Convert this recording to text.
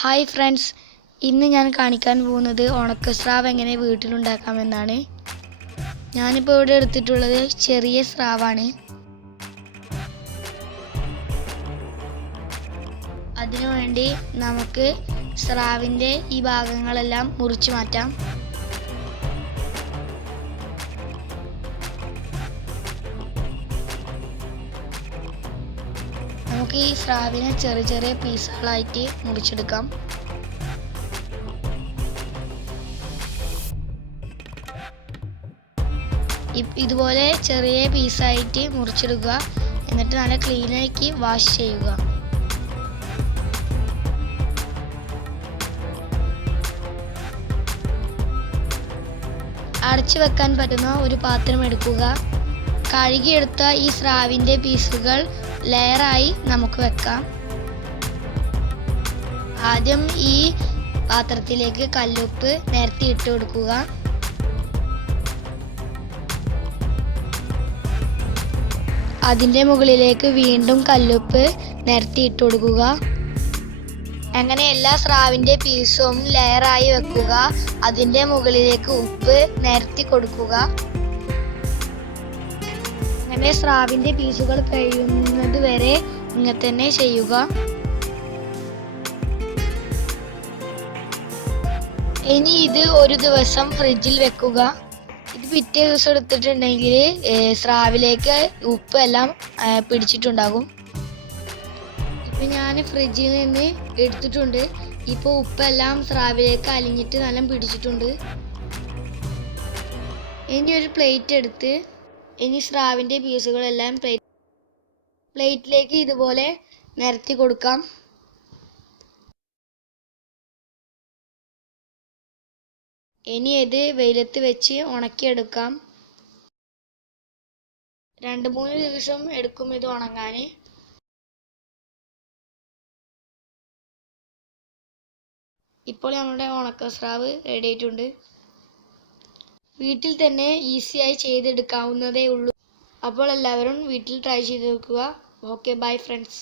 Hi friends, ഇന്ന് ഞാൻ കാണിക്കാൻ പോകുന്നത് ഉണക്കസ്രാവ് എങ്ങനെ വീട്ടിലുണ്ടാക്കാമെന്നാണ്. ഞാനിപ്പോൾ ഇവിടെ എടുത്തിട്ടുള്ളത് ചെറിയ സ്രാവാണ്. അതിനുവേണ്ടി നമുക്ക് സ്രാവിൻ്റെ ഈ ഭാഗങ്ങളെല്ലാം മുറിച്ചു മാറ്റാം. നമുക്ക് ഈ സ്രാവിനെ ചെറിയ ചെറിയ പീസുകളായിട്ട് മുറിച്ചെടുക്കാം. ഇതുപോലെ ചെറിയ പീസായിട്ട് മുറിച്ചെടുക്കുക. എന്നിട്ട് നല്ല ക്ലീനാക്കി വാഷ് ചെയ്യുക. അടച്ചു വെക്കാൻ പറ്റുന്ന ഒരു പാത്രം എടുക്കുക. കഴുകിയെടുത്ത ഈ സ്രാവിൻ്റെ പീസുകൾ ലെയറായി നമുക്ക് വെക്കാം. ആദ്യം ഈ പാത്രത്തിലേക്ക് കല്ലുപ്പ് നേരത്തെ ഇട്ട് കൊടുക്കുക. അതിൻ്റെ മുകളിലേക്ക് വീണ്ടും കല്ലുപ്പ് നേരത്തെ ഇട്ട് കൊടുക്കുക. അങ്ങനെ എല്ലാ സ്രാവിൻ്റെ പീസും ലെയറായി വെക്കുക. അതിൻ്റെ മുകളിലേക്ക് ഉപ്പ് നിരത്തി കൊടുക്കുക. അങ്ങനെ സ്രാവിൻ്റെ പീസുകൾ കഴിയുന്നത് വരെ ഇങ്ങനെ തന്നെ ചെയ്യുക. ഇനി ഇത് ഒരു ദിവസം ഫ്രിഡ്ജിൽ വെക്കുക. ഇത് പിറ്റേ ദിവസം എടുത്തിട്ടുണ്ടെങ്കിൽ സ്രാവിലേക്ക് ഉപ്പ് എല്ലാം പിടിച്ചിട്ടുണ്ടാകും. ഇപ്പം ഞാൻ ഫ്രിഡ്ജിൽ നിന്ന് എടുത്തിട്ടുണ്ട്. ഇപ്പോൾ ഉപ്പെല്ലാം സ്രാവിലേക്ക് അലിഞ്ഞിട്ട് നല്ല പിടിച്ചിട്ടുണ്ട്. ഇനി ഒരു പ്ലേറ്റ് എടുത്ത് ഇനി സ്രാവിൻ്റെ പീസുകളെല്ലാം പ്ലേറ്റിലേക്ക് ഇതുപോലെ നിരത്തി കൊടുക്കാം. ഇനി ഇത് വെയിലത്ത് വെച്ച് ഉണക്കിയെടുക്കാം. 2-3 ദിവസം എടുക്കും ഇത് ഉണങ്ങാൻ. ഇപ്പോൾ നമ്മുടെ ഉണക്കസ്രാവ് റെഡി ആയിട്ടുണ്ട്. വീട്ടിൽ തന്നെ ഈസിയായി ചെയ്തെടുക്കാവുന്നതേ ഉള്ളൂ. അപ്പോൾ എല്ലാവരും വീട്ടിൽ ട്രൈ ചെയ്ത് നോക്കുക. Okay, bye friends.